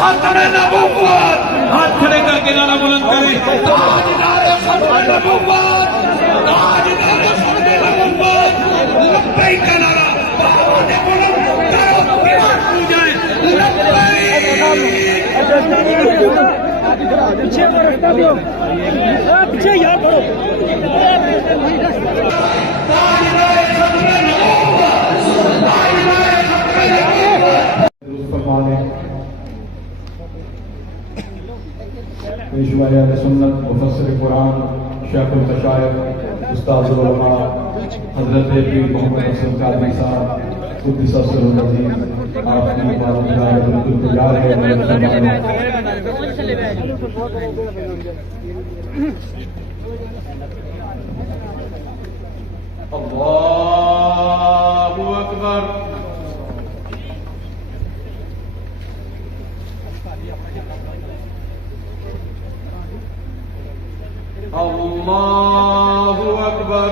खातमे नबुव्वत, हाथ खड़े करके नारा बुलंद करें। ताजदारे खातमे नबुव्वत, ताजदारे खातमे नबुव्वत, लब्बैक का नारा आवाज़ बुलंद करो कि आग पूजाएं लब्बैक। पीछे का रास्ता दो, पीछे यार बढ़ो। पेशवाए अहले सुन्नत मुफस्सिर कुरान शेखुल मशाइख उस्ताद उलमा हजरत पीर मोहम्मद हसन कादरी साहब कुद्दस सिर्रुल अज़ीज़ आपकी बारगाह बिल्कुल तैयार है। अल्लाहु अकबर। अल्लाहु अकबर।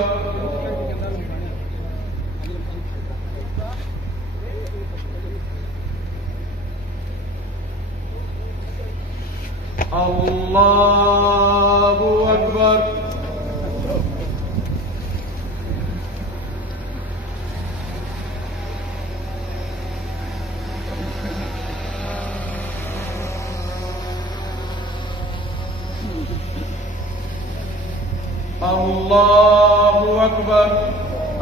अल्लाहु अकबर। अल्लाहु अकबर।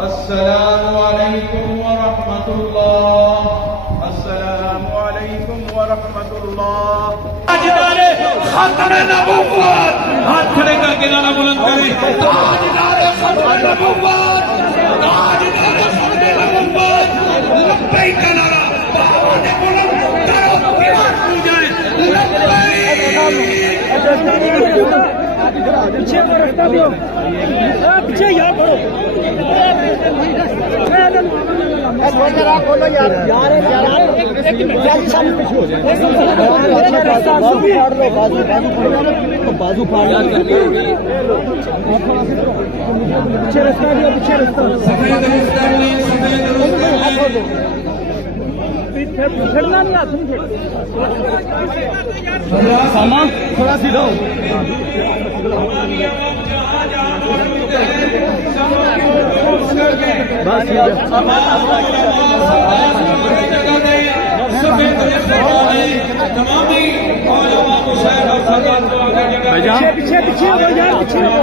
अस्सलामु अलैकुम व रहमतुल्लाह। अस्सलामु अलैकुम व रहमतुल्लाह। ताजदारे खातमे नबुव्वत, हाथ खड़े करके नारा बुलंद करें। ताजदारे खातमे नबुव्वत, ताजदारे खातमे नबुव्वत, लब्बैक का नारा आवाज़ बुलंद करो कि आग पूजाएं लब्बैक। पीछे का रास्ता दो, पीछे यार बढ़ो। बोलो यार बाजू फाड़ लो, पीछे रास्ता दियो, पीछे रास्ता छेड़ना नहीं आता। सामान थोड़ा सीधा हो। पीछे पीछे हो यार, पीछे नहीं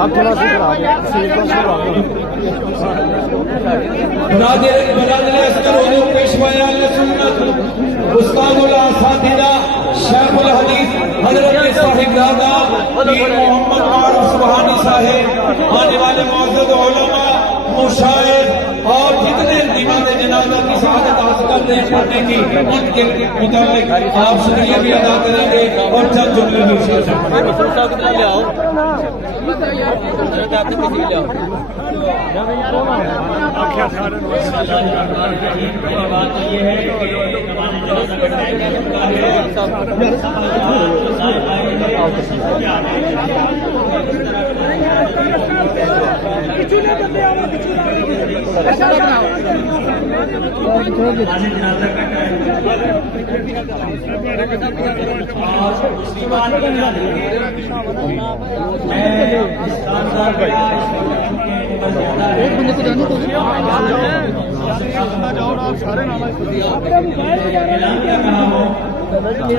आप थोड़ा सा पेशवाए अहले सुन्नत उस्तादुल असातिज़ा शेखुल हदीस हजरत साहिबजादा पीर मोहम्मद मारूफ सुबहानी साहिब, आने वाले मौजूद उलमा मुशाइर और जितने दीवाने जनाजा की शहादत हासिल करते हैं पढ़ने की, उनके मुताबिक आप शुक्रिया भी अदा करेंगे और चंद जुमले भी शेयर करेंगे। बात ये है एक बंदे को जाने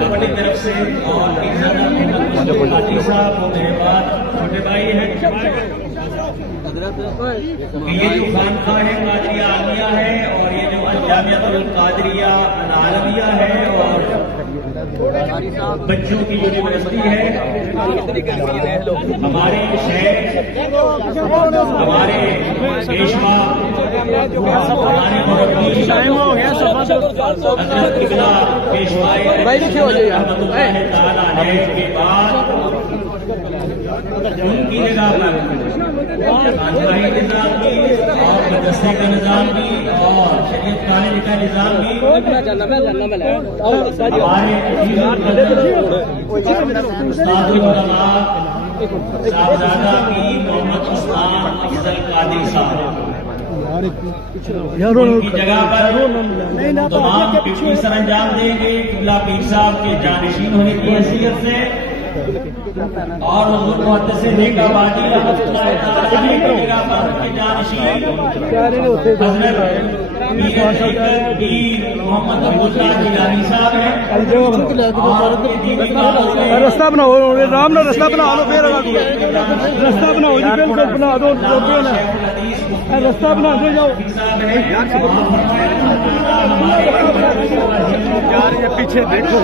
अपनी तरफ से और छोटे भाई हैं। ये जो खानका है कादरिया आलिया है और ये जो जामियातुल कादरिया आलमिया है और बच्चों की यूनिवर्सिटी है। हमारे शहर, हमारे पेशवा, हमारे मुरब्बी पेशवाए के बाद उनकी जगह पर निजाम भी और मदरसे का निजाम भी और शरीयत कॉलेज का निजाम भी साहबजादा की मोहम्मद उस्मान अफजल कादरी साहब उनकी जगह पर तमाम ड्यूटी सर अंजाम देंगे। किबला पीर साहब के जानशीन होने की हैसियत से और हुजूर मुहद्दिस नेकाबादी रहमतुल्लाह तआला की जगह पर के जानशीन हजरत पीर मोहम्मद अब्दुल्लाह जिलानी साहब हैं। रास्ता बनाओ राम ना रास्ता बना लो फिर रास्ता बनाओ जी बिल्कुल बना दो रास्ता बना दो जाओ यार ये पीछे देखो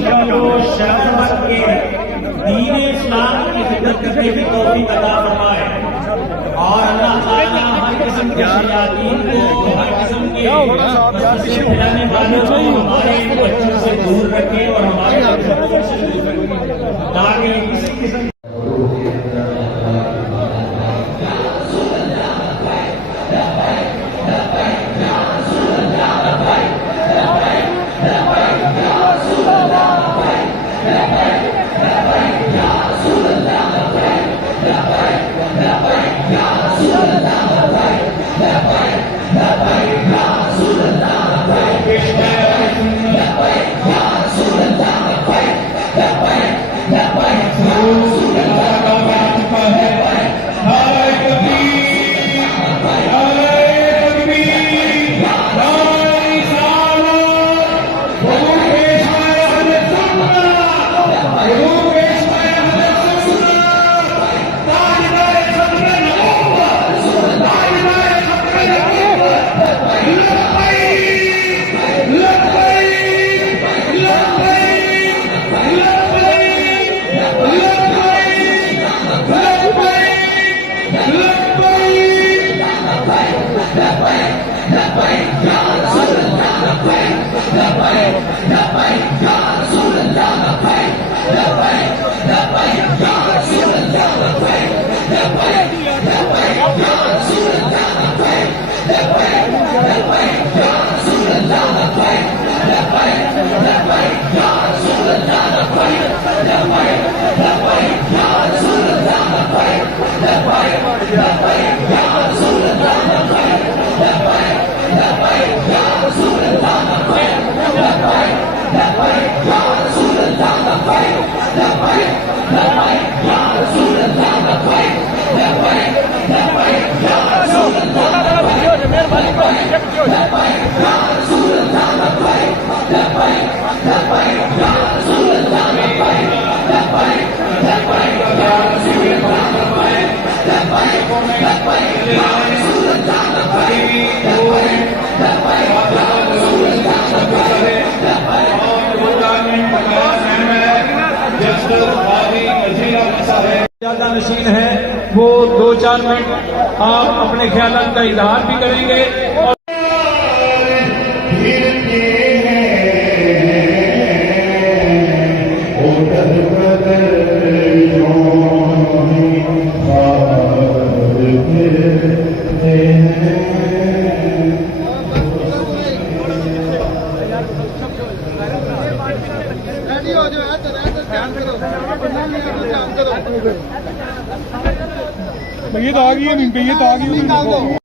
दीन इस्लाम की खिदमत करने की तौफीक अता फरमाए और अल्लाह ताला हर किस्म के शयातीन को हर किस्म के वसवसे फैलाने वालों को हमारे बच्चों से दूर रखे और हमारे ताकि किसी किस्म ज्यादा नशीन है वो 2-4 मिनट आप अपने ख्यालात का इजहार भी करेंगे और ये तो आ गई है ये तो आ गई